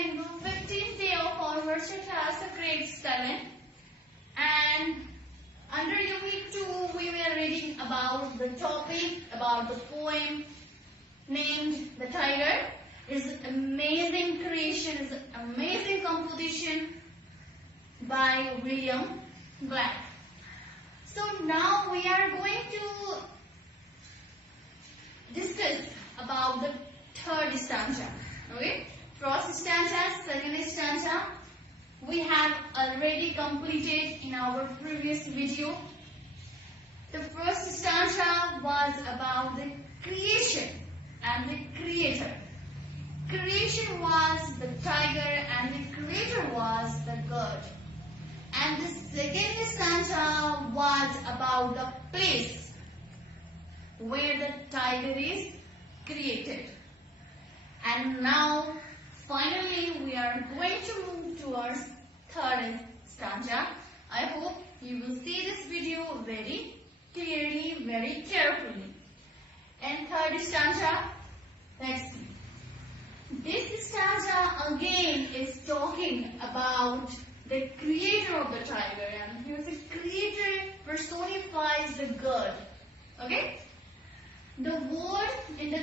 in the 15th day of our virtual class of grade 7, and under unit 2 we were reading about the topic, about the poem named The Tiger. It's an amazing creation, it's an amazing composition by William Black. So now we are going to discuss about the third stanza. Okay, first stanza, second stanza we have already completed in our previous video. The first stanza was about the creation and the creator. Creation was the tiger and the creator was the god. And the second stanza was about the place where the tiger is created. And now, finally, we are going to move towards third stanza. I hope you will see this video very clearly, very carefully. And third stanza, let's see. This stanza again is talking about the creator of the tiger, and here the creator personifies the god. Okay? The word in the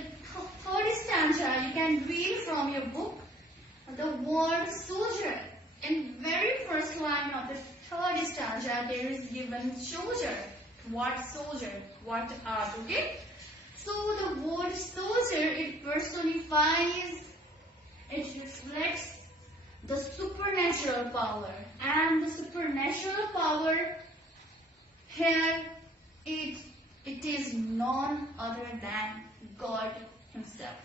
third stanza, you can read from your book, the word soldier. In very first line of the third stanza, there is given soldier. What soldier? What art? Okay? So the word soldier, it personifies, it reflects the supernatural power. And the supernatural power here, it is none other than God himself.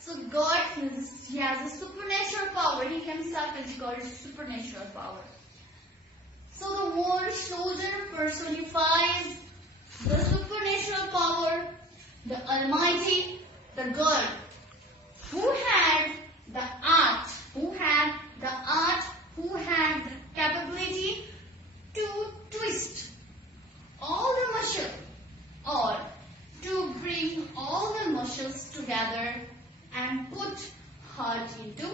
So God, he has a supernatural power. He himself is called supernatural power. So the word soldier personifies the supernatural power, the Almighty, the God, who had the art, who had the capability to twist all the muscle, or to bring all the muscles together and put heart into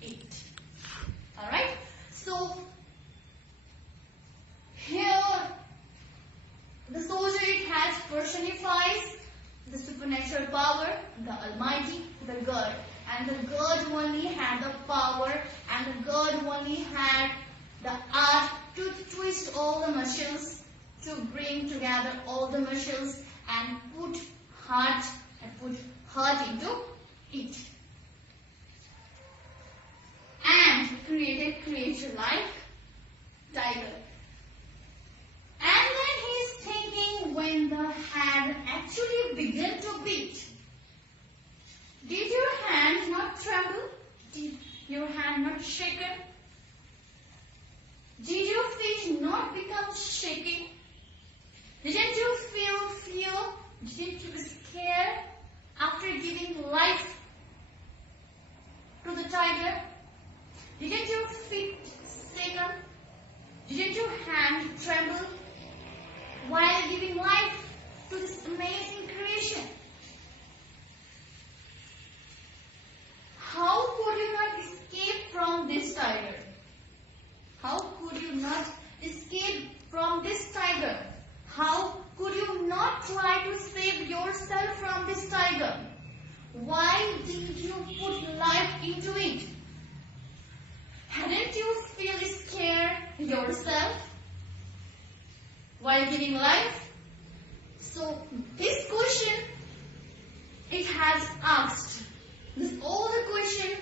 it. Alright? So here the soldier, it has personifies the supernatural power, the Almighty, the God. And the God only had the power, and the God only had the art to twist all the muscles, to bring together all the muscles and put heart into it. And created creature like tiger. And then he is thinking, when the hand actually began to beat, did your hand not tremble? Did your hand not shaken? Did your feet not become shaking? Didn't you feel fear? Didn't you scare after giving life to the tiger? Didn't your feet shaken? Didn't your hand tremble while giving life to this amazing creation? How could you not escape from this tiger? How could you not escape from this tiger? How could you not try to save yourself from this tiger? Why didn't you put life into it? Hadn't you feel scared yourself while giving life? So this question, it has asked. All the questions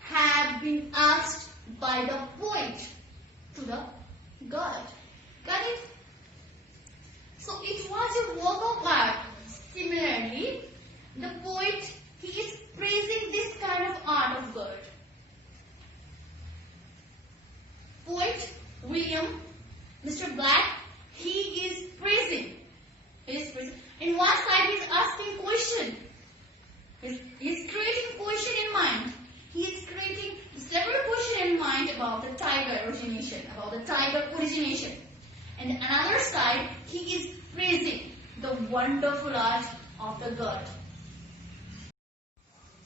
have been asked by the poet to the God. Got it? So it was a work of art. Similarly, the poet, he is praising this kind of art of God. Poet William, Mr. Black, he is praising. In one side, he is asking question. He is creating question in mind. He is creating several questions in mind about the tiger origination, And another side, he is praising the wonderful art of the God.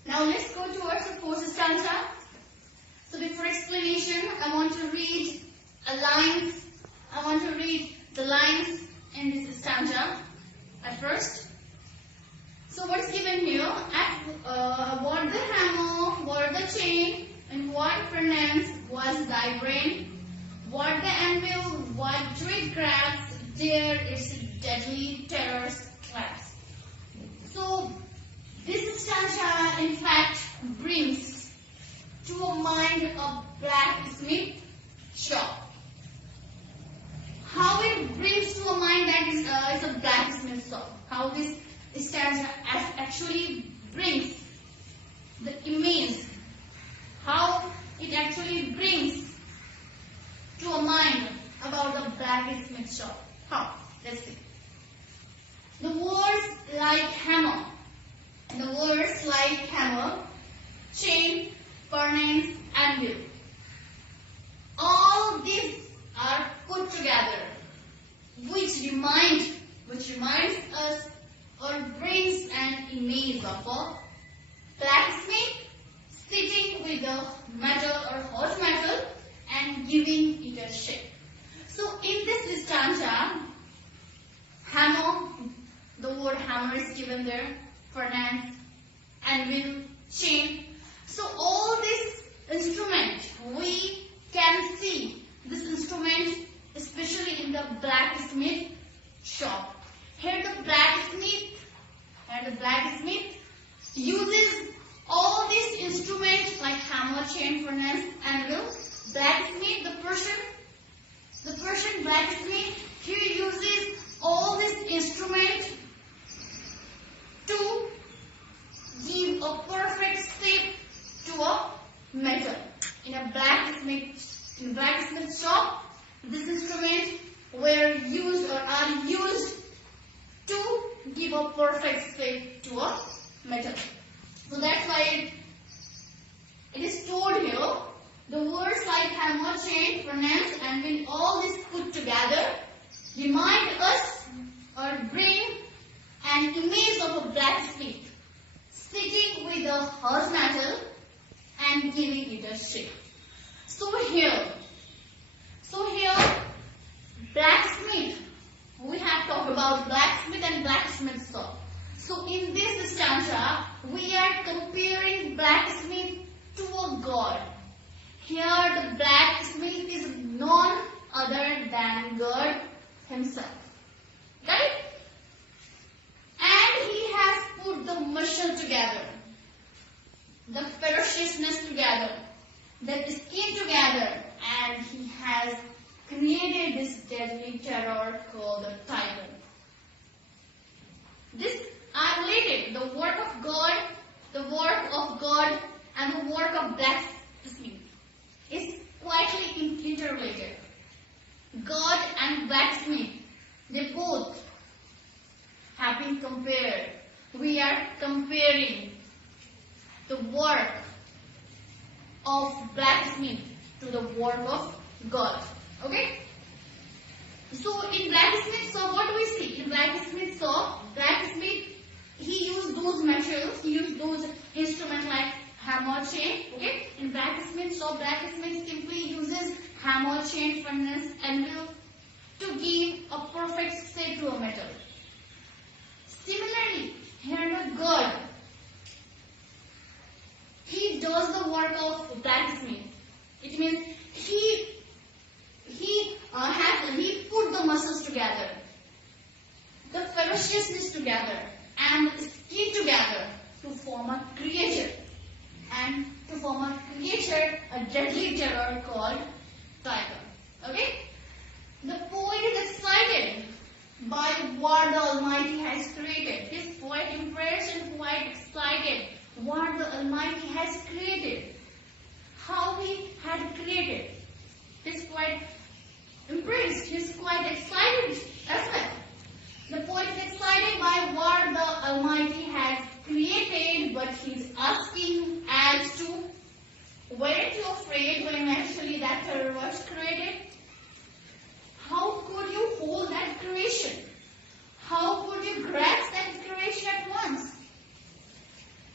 Now let's go towards the fourth stanza. So before explanation, I want to read the lines in this stanza at first. So what's given here? What the hammer, what the chain, and what pronouns was thy brain? What the anvil, what dread grabs, there its deadly terrors claps. So this stanza in fact brings to a mind a blacksmith shop. How it brings to a mind that is a blacksmith shop. How this stanza actually brings the image. How it actually brings to a mind about the blacksmith shop. How? Let's see. The words like hammer. Chain, furnace, anvil. All these are put together, which reminds us or brings an image of a blacksmith sitting with a metal or hot metal and giving it a shape. So in this stanza, hammer, the word hammer is given there, furnace, anvil, chain. So all this instrument, we can see this instrument especially in the blacksmith shop. Here the blacksmith uses all these instruments like hammer, chain, furnace, anvil. Blacksmith, the Persian blacksmith, he uses all these instruments to give a perfect shape to a metal. In a blacksmith shop, these instruments were used or are used to give a perfect shape to a metal. So that's why it is told here. The words like hammer, chain, furnace, anvil, all this put together remind us or bring an image of a blacksmith sitting with a hot metal and giving it a shape. So here, blacksmith, we have talked about blacksmith and blacksmith shop. So in this stanza, we are comparing blacksmith to a god. Here the blacksmith is none other than God himself. Got it? And he has put the muscle together, the ferociousness together, the skin together, and he has created this deadly terror called the tiger. This are related. The work of God and the work of blacksmith is quietly interrelated. God and blacksmith, they both have been compared. We are comparing the work of blacksmith to the work of God. Okay? So in blacksmith shop, what do we see? In blacksmith shop, blacksmith, he used those materials, he used those instruments like hammer, chain. Okay? In blacksmith shop, blacksmith simply uses hammer, chain, furnace, anvil to give a perfect shape to a metal. Similarly, here the God, he does the work of blacksmith. It means he put the muscles together, the ferociousness together, and the skin together to form a creature. And to form a creature, a deadly terror called tiger. Okay? The poet is excited by what the Almighty has created. This poet impressed and quite excited what the Almighty has created. How he had created. He's quite impressed. He's quite excited as well. The poet is excited by what the Almighty has created, but he's asking as to, weren't you afraid when actually that terror was created? How could you hold that creation? How could you grasp that creation at once?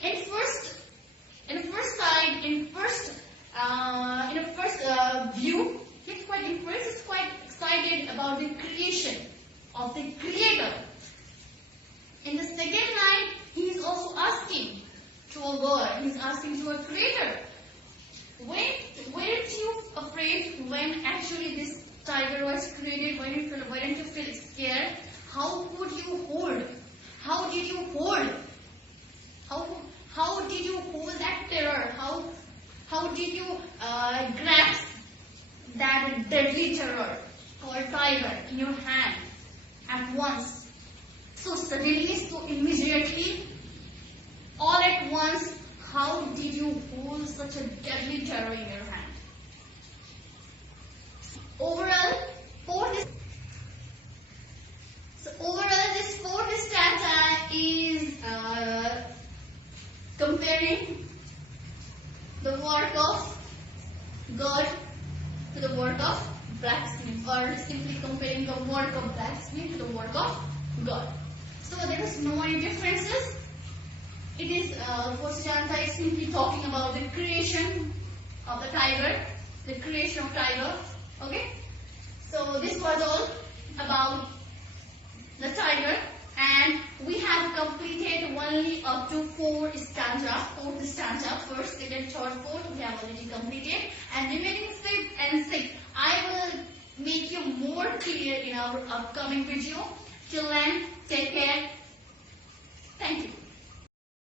In of the creator. In the second line, he is also asking to a God. He is asking to a creator. Weren't you afraid when actually this tiger was created? Weren't you feel scared? How could you hold? How did you hold? How did you hold that terror? How did you grasp that deadly terror or tiger in your hand at once? So suddenly, so immediately, all at once, how did you hold such a deadly terror in your hand? Overall, this fourth stanza is comparing the work of God to the work of blacksmith, or simply comparing the work of blacksmith to the work of God. So there is no any differences. It is fourth stanza is simply talking about the creation of the tiger, the creation of tiger. Okay. So this was all about the tiger, and we have completed only up to fourth stanza, first, second, third, fourth. We have already completed, and remaining fifth and sixth, I will make you more clear in our upcoming video. Till then, take care. Thank you.